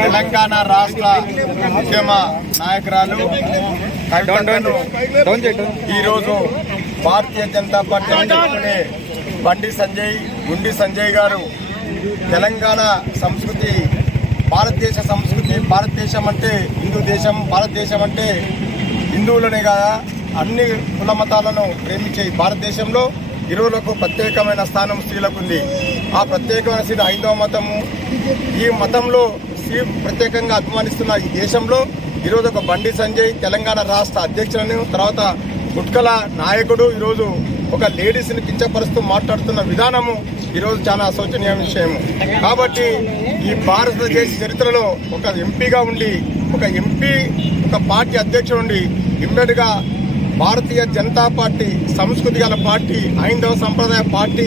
తెలంగాణ రాష్ట్ర ఉద్యమ నాయకురాలు ఈరోజు భారతీయ జనతా పార్టీ చెప్పుకునే బండి సంజయ్ గుండి సంజయ్ గారు తెలంగాణ సంస్కృతి భారతదేశ సంస్కృతి, భారతదేశం అంటే హిందూ దేశం, భారతదేశం అంటే హిందువులనే కాదా అన్ని కుల మతాలను ప్రేమించే భారతదేశంలో ఇరువులకు ప్రత్యేకమైన స్థానం స్త్రీలకు ఉంది. ఆ ప్రత్యేకమైన స్త్రీ హైందవ మతము. ఈ మతంలో స్త్రీ ప్రత్యేకంగా అభిమానిస్తున్న ఈ దేశంలో ఈరోజు ఒక బండి సంజయ్ తెలంగాణ రాష్ట్ర అధ్యక్షులను, తర్వాత గుట్కల నాయకుడు ఈరోజు ఒక లేడీస్ని కించపరుస్తూ మాట్లాడుతున్న విధానము ఈరోజు చాలా శోచనీయ విషయం. కాబట్టి ఈ భారతదేశ చరిత్రలో ఒక ఎంపీగా ఉండి, ఒక ఎంపీ ఒక పార్టీ అధ్యక్షుడు ఉండి ఇమ్మీడియట్గా భారతీయ జనతా పార్టీ సంస్కృతి గల పార్టీ, హైందవ సంప్రదాయ పార్టీ,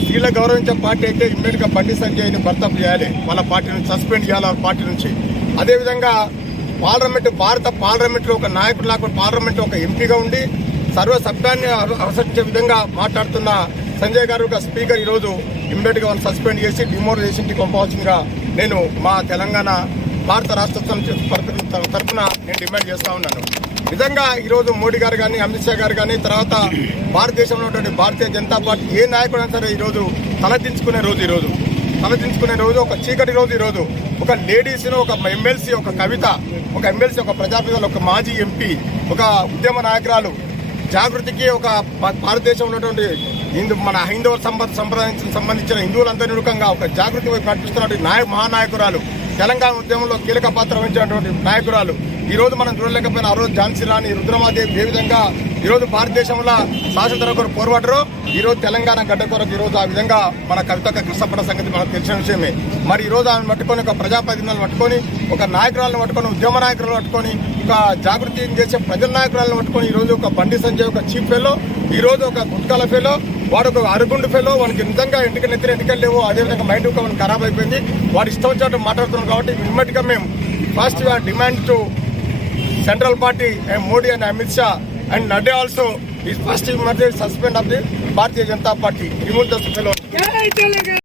స్త్రీల గౌరవించే పార్టీ అయితే ఇమ్మీడియట్గా బండి సంజయ్ని బర్తరఫ్ చేయాలి, వాళ్ళ పార్టీ నుంచి సస్పెండ్ చేయాలి వాళ్ళ పార్టీ నుంచి. అదేవిధంగా భారత పార్లమెంట్లో ఒక నాయకుడు లేకుండా పార్లమెంట్ ఒక ఎంపీగా ఉండి సర్వసభ్యాన్ని అనుసరించే విధంగా మాట్లాడుతున్న సంజయ్ గారు ఒక స్పీకర్ ఈరోజు ఇమ్మీడియట్గా వాళ్ళు సస్పెండ్ చేసి డిమోరలైజేషన్కి పంపవలసిందిగా నేను మా తెలంగాణ భారత రాష్ట్ర తరఫున నేను డిమాండ్ చేస్తా ఉన్నాను. నిజంగా ఈరోజు మోడీ గారు కానీ, అమిత్ షా గారు కానీ, తర్వాత భారతదేశంలో ఉన్నటువంటి భారతీయ జనతా పార్టీ ఏ నాయకుడైనా సరే ఈరోజు తలదించుకునే రోజు, ఒక చీకటి రోజు. ఈరోజు ఒక లేడీస్ను, ఒక ఎమ్మెల్సీ, ఒక కవిత, ఒక ఎమ్మెల్సీ, ఒక ప్రజాప్రతినిధులు, ఒక మాజీ ఎంపీ, ఒక ఉద్యమ నాయకురాలు జాగృతికి, ఒక భారతదేశంలో ఉన్నటువంటి మన హైందవ సంప్రదాయానికి సంబంధించిన హిందువులందరి ముఖంగా ఒక జాగృతి వైపు నడిపిస్తున్నటువంటి మహానాయకురాలు, తెలంగాణ ఉద్యమంలో కీలక పాత్ర వహించినటువంటి నాయకురాలు. ఈ రోజు మనం చూడలేకపోయినా ఆ రోజు ఝాన్సీ రాణి, రుద్రమాదేవి ఏ విధంగా ఈరోజు భారతదేశంలో స్వాతంత్ర కొరకు పోరాడరు, ఈరోజు తెలంగాణ గడ్డ కొరకు ఈరోజు ఆ విధంగా మన కవితకు కష్టపడ్డ సంగతి మనకు తెలిసిన విషయమే. మరి ఈరోజు ఆమెను పట్టుకొని, ఒక ప్రజాప్రతినిధులను పట్టుకొని, ఒక నాయకురాలను పట్టుకొని, ఉద్యమ నాయకులను పట్టుకొని, ఒక జాగృతి చేసే ప్రజల నాయకురాలను పట్టుకొని ఈరోజు ఒక బండి సంజయ్ ఒక చీఫ్ ఫెలో, ఈరోజు ఒక గుట్కల ఫెలో, వాడు ఒక అరుగుండు ఫెలో, వానికి నిజంగా ఎన్నికలు లేవు, అదేవిధంగా మైండ్ మనకు ఖరాబ్ అయిపోయింది, వాడు ఇష్టం వచ్చినట్టు మాట్లాడుతున్నాం. కాబట్టి ఇమ్మీడియట్గా మేము first demand to Central Party and Modi and Amit Shah and Nadda also is first suspend of the Bharatiya Janata Party. Remove the fellow.